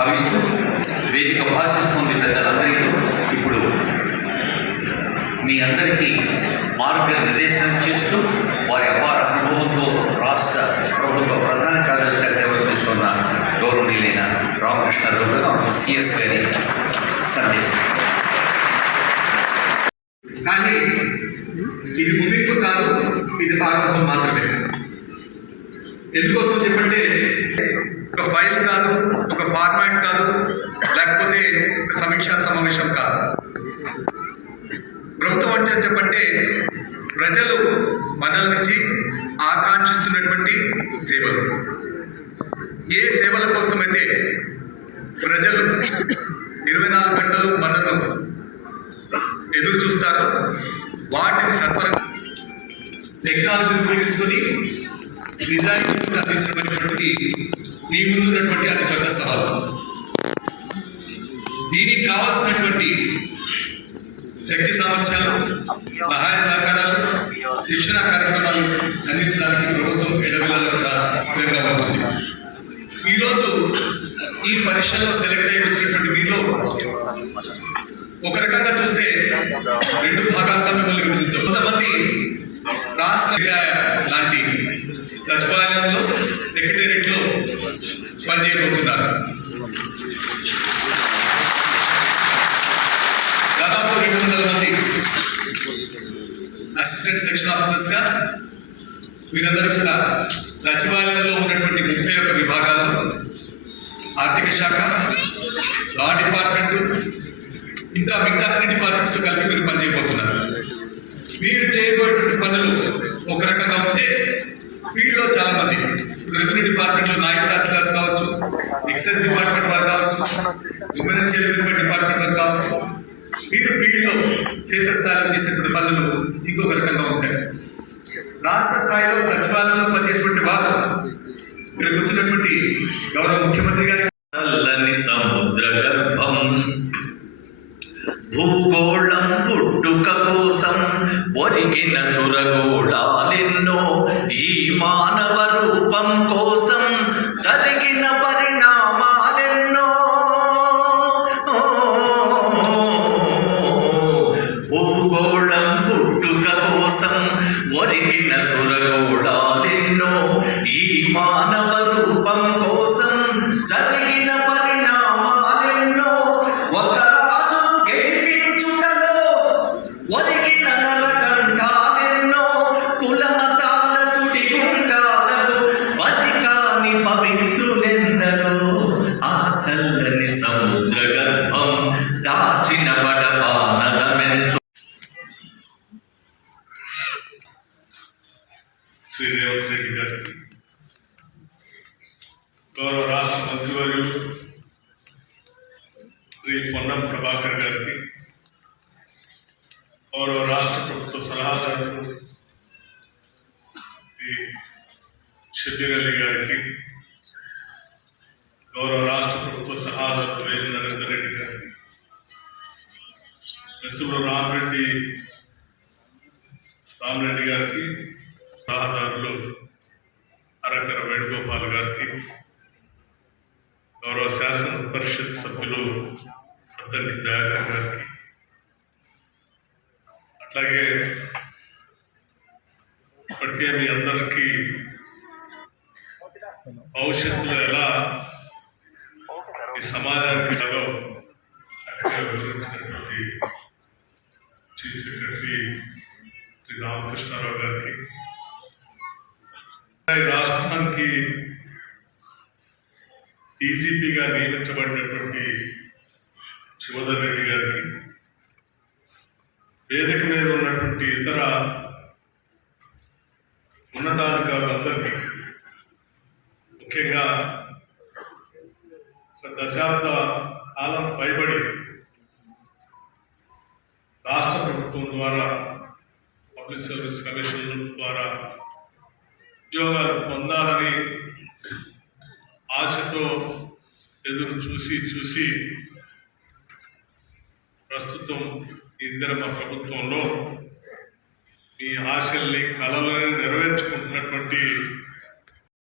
భావిస్తూ వేదిక భాషిస్తుంది పెద్దలందరికీ. ఇప్పుడు మీ అందరికీ మార్గ నిర్దేశనం చేస్తూ వారి అపార అనుభవంతో రాష్ట్ర ప్రభుత్వ ప్రధాన కార్యదర్శిగా సేవలు తీసుకున్న గౌరవనీయులైన రామకృష్ణారావు గారు సిఎస్ గారి సందేశం. కానీ ఇది ముగింపు కాదు ఇది ప్రారంభం మాత్రమే. ఎందుకోసం చెప్పంటే ఒక ఫైల్ కాదు ఒక ఫార్మాట్ కాదు లేకపోతే ఒక సమీక్షా సమావేశం కాదు. ప్రభుత్వం అంటే చెప్పంటే ప్రజలు మనల నుంచి ఆకాంక్షిస్తున్నటువంటి సేవలు. ఏ సేవల కోసమైతే ప్రజలు ఇరవై నాలుగు గంటలు మనను ఎదురు చూస్తారో వాటిని సత్వర టెక్నాలజీని ఉపయోగించుకొని నిజాయితీ అందించబడినటువంటి నీ ముందున్నటువంటి అతిపెద్ద సవాలు. దీనికి కావాల్సినటువంటి శక్తి సామర్థ్యాలు సహాయ సహకారాలు శిక్షణ కార్యక్రమాలు అందించడానికి ప్రభుత్వం ఎడవిలలో కూడా సిద్ధంగా ఉంటుంది ఈరోజు ఈ పరీక్షల్లో సెలెక్ట్ అయి వచ్చినటువంటి మీలో ఒక రకంగా చూస్తే రెండు భాగాలుగా మిమ్మల్ని విభజించాం. కొంతమంది రాష్ట్ర లాంటి సచివాలయంలో సెక్రటరీ పనిచేయబోతున్నారు. దాదాపు రెండు వందల మంది అసిస్టెంట్ సెక్షన్ ఆఫీసర్స్గా వీరందరూ మీరందరూ కూడా సచివాలయంలో ఉన్నటువంటి ముప్పై ఒక్క విభాగాల్లో ఆర్థిక శాఖ లా డిపార్ట్మెంట్ ఇంకా మిగతా అన్ని డిపార్ట్మెంట్స్ కలిపి మీరు పనిచేయబోతున్నారు. మీరు చేయబోయేటువంటి పనులు ఒక రకంగా ఉంటే వీటిలో చాలా మంది రెవెన్యూ డిపార్ట్మెంట్లో నాయకులు అసలు ఎక్సైజ్ డిపార్ట్మెంట్ వారు కావచ్చు. Women and child welfare department వారు కావచ్చు. మీరు ఫీల్డ్లో క్షేత్రస్థాయిలో చేసేటువంటి పనులు ఇంకొక రకంగా ఉంటాయి. రాష్ట్ర స్థాయిలో సచివాలయంలో పనిచేసినటువంటి వారు ఇక్కడ వచ్చినటువంటి గౌరవ ముఖ్యమంత్రి గారి నల్లని సముద్ర గర్భం భూగోళం పుట్టుక కోసం ఒరిగిన సురగో మానవ రూపం కోసం జరిగిన పరిణామాలెన్నో ఒక రాజును గెలిపించుటలో ఒరిగిన నరకంఠాలెన్నో కుల మతాల సుడిగుండాలకు బతికాని పవిత్రులెందరో ఆ చల్లని సముద్ర గర్భం దాచిన బడపానరమెంతో శ్రీ రేవంత్ రెడ్డి గారికి గౌరవ రాష్ట్ర మంత్రివర్యులు శ్రీ పొన్నం ప్రభాకర్ గారికి గౌరవ రాష్ట్ర ప్రభుత్వ సలహాదారులు శ్రీ షబీర్ అలీ గారికి గౌరవ రాష్ట్ర ప్రభుత్వ సలహాదారులు వేలు నరేందర్ రెడ్డి గారికి మిత్రుడు రామరెడ్డి రామరెడ్డి గారికి సలహాదారులు అరకర వేణుగోపాల్ గారికి గౌరవ శాసన పరిషత్ సభ్యులు అద్దరికి దయాకర్ గారికి. అట్లాగే ఇప్పటికే మీ అందరికీ భవిష్యత్తులో ఎలా ఈ సమాజానికి ఎలా వివరించినటువంటి చీఫ్ సెక్రటరీ శ్రీ రామకృష్ణారావు గారికి. రాష్ట్రానికి డీజీపీగా నియమించబడినటువంటి శివధర్ రెడ్డి గారికి వేదిక మీద ఉన్నటువంటి ఇతర ఉన్నతాధికారులందరికీ ముఖ్యంగా ఒక దశాబ్ద కాలం పైబడి రాష్ట్ర ప్రభుత్వం ద్వారా పబ్లిక్ సర్వీస్ కమిషన్ ద్వారా ఉద్యోగాలు పొందాలని ఆశతో ఎదురు చూసి చూసి ప్రస్తుతం ఇందిరమ్మ ప్రభుత్వంలో మీ ఆశల్ని కళలను నెరవేర్చుకుంటున్నటువంటి